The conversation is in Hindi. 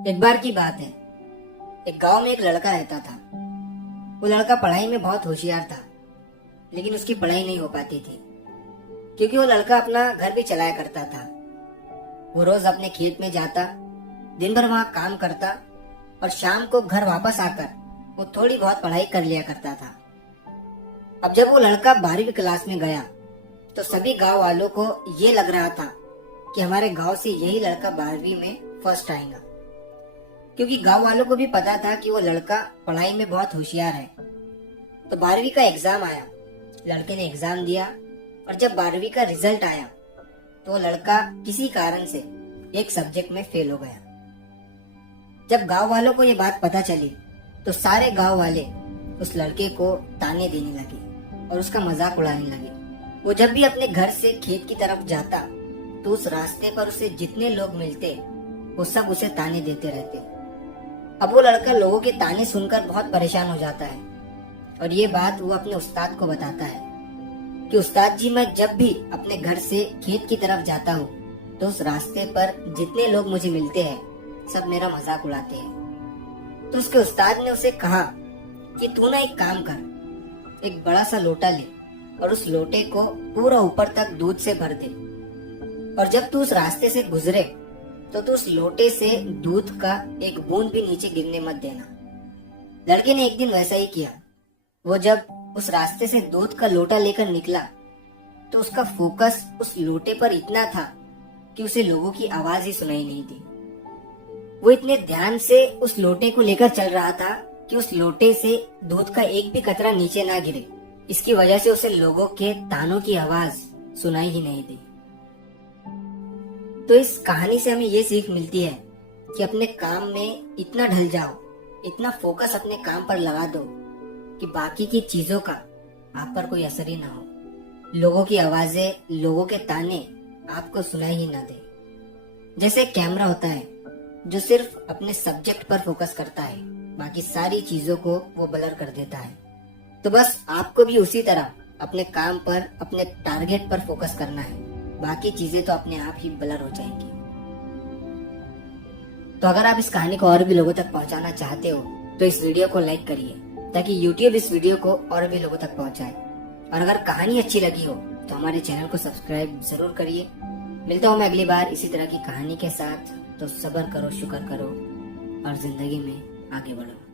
एक बार की बात है। एक गांव में एक लड़का रहता था। वो लड़का पढ़ाई में बहुत होशियार था, लेकिन उसकी पढ़ाई नहीं हो पाती थी क्योंकि वो लड़का अपना घर भी चलाया करता था। वो रोज अपने खेत में जाता, दिन भर वहाँ काम करता और शाम को घर वापस आकर वो थोड़ी बहुत पढ़ाई कर लिया करता था। अब जब वो लड़का 12वीं क्लास में गया तो सभी गांव वालों को ये लग रहा था कि हमारे गांव से यही लड़का 12वीं में फर्स्ट आएगा, क्योंकि गांव वालों को भी पता था कि वो लड़का पढ़ाई में बहुत होशियार है। तो 12वीं का एग्जाम आया, लड़के ने एग्जाम दिया और जब 12वीं का रिजल्ट आया तो वो लड़का किसी कारण से एक सब्जेक्ट में फेल हो गया। जब गांव वालों को ये बात पता चली तो सारे गांव वाले उस लड़के को ताने देने लगे और उसका मजाक उड़ाने लगे। वो जब भी अपने घर से खेत की तरफ जाता तो उस रास्ते पर उसे जितने लोग मिलते वो सब उसे ताने देते रहते। अब वो लड़का लोगों के ताने सुनकर बहुत परेशान हो जाता है और ये बात वो अपने उस्ताद को बताता है कि उस्ताद जी, मैं जब भी अपने घर से खेत की तरफ जाता हूँ तो उस रास्ते पर जितने लोग मुझे मिलते हैं सब मेरा मजाक उड़ाते हैं। तो उसके उस्ताद ने उसे कहा कि तू ना एक काम कर, एक बड़ा सा लोटा ले और उस लोटे को पूरा ऊपर तक दूध से भर दे और जब तू उस रास्ते से गुजरे तो तू उस लोटे से दूध का एक बूंद भी नीचे गिरने मत देना। लड़के ने एक दिन वैसा ही किया। वो जब उस रास्ते से दूध का लोटा लेकर निकला तो उसका फोकस उस लोटे पर इतना था कि उसे लोगों की आवाज ही सुनाई नहीं दी। वो इतने ध्यान से उस लोटे को लेकर चल रहा था कि उस लोटे से दूध का एक भी कतरा नीचे ना गिरे। इसकी वजह से उसे लोगों के तानों की आवाज सुनाई ही नहीं दी। तो इस कहानी से हमें ये सीख मिलती है कि अपने काम में इतना ढल जाओ, इतना फोकस अपने काम पर लगा दो कि बाकी की चीजों का आप पर कोई असर ही ना हो, लोगों की आवाजें, लोगों के ताने आपको सुनाई ही ना दे। जैसे कैमरा होता है जो सिर्फ अपने सब्जेक्ट पर फोकस करता है, बाकी सारी चीजों को वो ब्लर कर देता है। तो बस आपको भी उसी तरह अपने काम पर, अपने टारगेट पर फोकस करना है, बाकी चीजें तो अपने आप ही ब्लर हो जाएंगी। तो अगर आप इस कहानी को और भी लोगों तक पहुंचाना चाहते हो तो इस वीडियो को लाइक करिए ताकि YouTube इस वीडियो को और भी लोगों तक पहुंचाए। और अगर कहानी अच्छी लगी हो तो हमारे चैनल को सब्सक्राइब जरूर करिए। मिलता हूँ मैं अगली बार इसी तरह की कहानी के साथ। तो सब्र करो, शुक्र करो और जिंदगी में आगे बढ़ो।